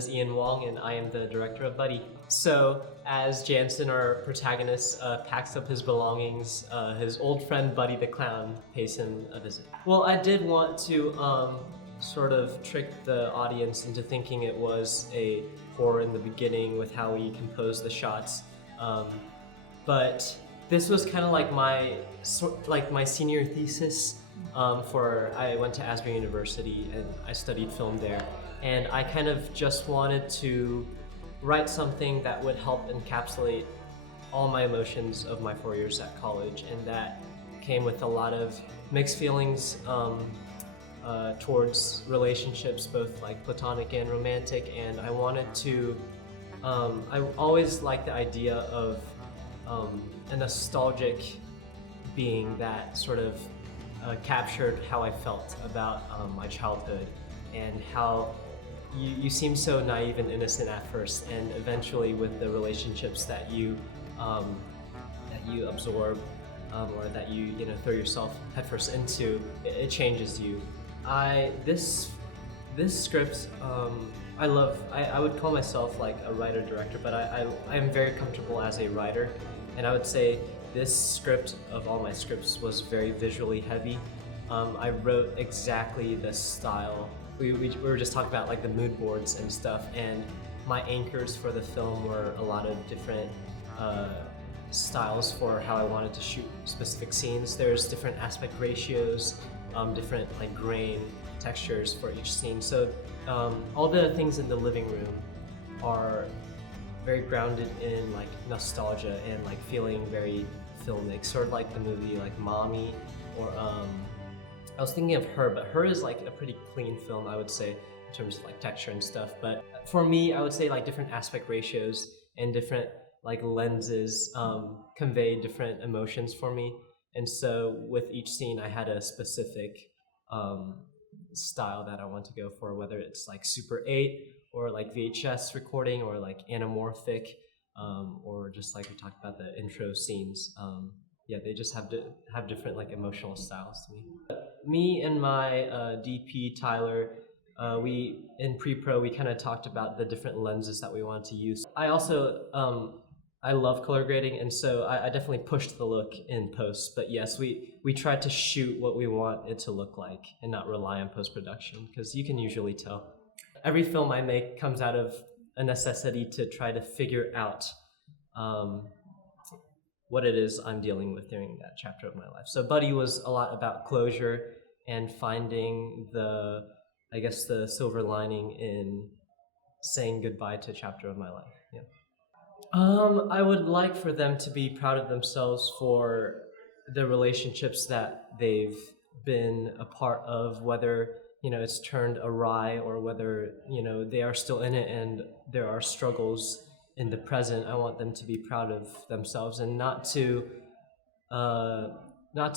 is Ian Wang, and I am the director of Buddy. So, as Jansen, our protagonist, packs up his belongings, his old friend Buddy the Clown pays him a visit. Well, I did want to sort of trick the audience into thinking it was a horror in the beginning with how we composed the shots. But this was kind of like my senior thesis. I went to Asbury University and I studied film there, and I kind of just wanted to write something that would help encapsulate all my emotions of my 4 years at college, and that came with a lot of mixed feelings towards relationships, both like platonic and romantic. And I wanted to I always liked the idea of a nostalgic being that sort of captured how I felt about my childhood, and how you seem so naive and innocent at first, and eventually with the relationships that you absorb or that you throw yourself headfirst into, it changes you. This script, I love. I would call myself like a writer-director, but I am very comfortable as a writer, and I would say this script of all my scripts was very visually heavy. I wrote exactly the style. We were just talking about like the mood boards and stuff, and my anchors for the film were a lot of different styles for how I wanted to shoot specific scenes. There's different aspect ratios, different like grain textures for each scene. So all the things in the living room are very grounded in like nostalgia and like feeling very filmic, sort of like the movie like Mommy, or I was thinking of Her, but Her is like a pretty clean film, I would say, in terms of like texture and stuff. But for me, I would say like different aspect ratios and different like lenses convey different emotions for me. And so with each scene, I had a specific style that I want to go for, whether it's like Super 8 or like VHS recording, or like anamorphic, or just like we talked about the intro scenes. Yeah, they just have different like emotional styles to me. Me and my DP Tyler, we in pre-pro we kind of talked about the different lenses that we wanted to use. I also I love color grading, and so I definitely pushed the look in post. But yes, we tried to shoot what we want it to look like and not rely on post-production, because you can usually tell. Every film I make comes out of a necessity to try to figure out what it is I'm dealing with during that chapter of my life. So Buddy was a lot about closure and finding the silver lining in saying goodbye to a chapter of my life. Yeah. I would like for them to be proud of themselves for the relationships that they've been a part of, whether it's turned awry or whether they are still in it and there are struggles in the present. I want them to be proud of themselves and not to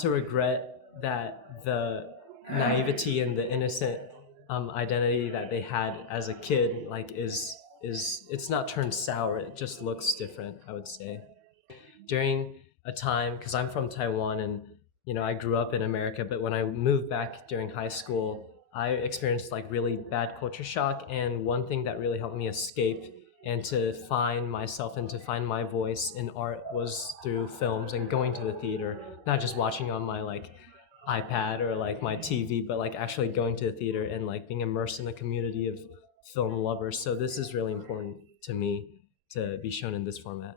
regret that the naivety and the innocent identity that they had as a kid it's not turned sour. It just looks different, I would say. During a time, because I'm from Taiwan and I grew up in America, but when I moved back during high school, I experienced like really bad culture shock, and one thing that really helped me escape and to find myself and to find my voice in art was through films and going to the theater, not just watching on my like iPad or like my TV, but like actually going to the theater and like being immersed in a community of film lovers. So this is really important to me to be shown in this format.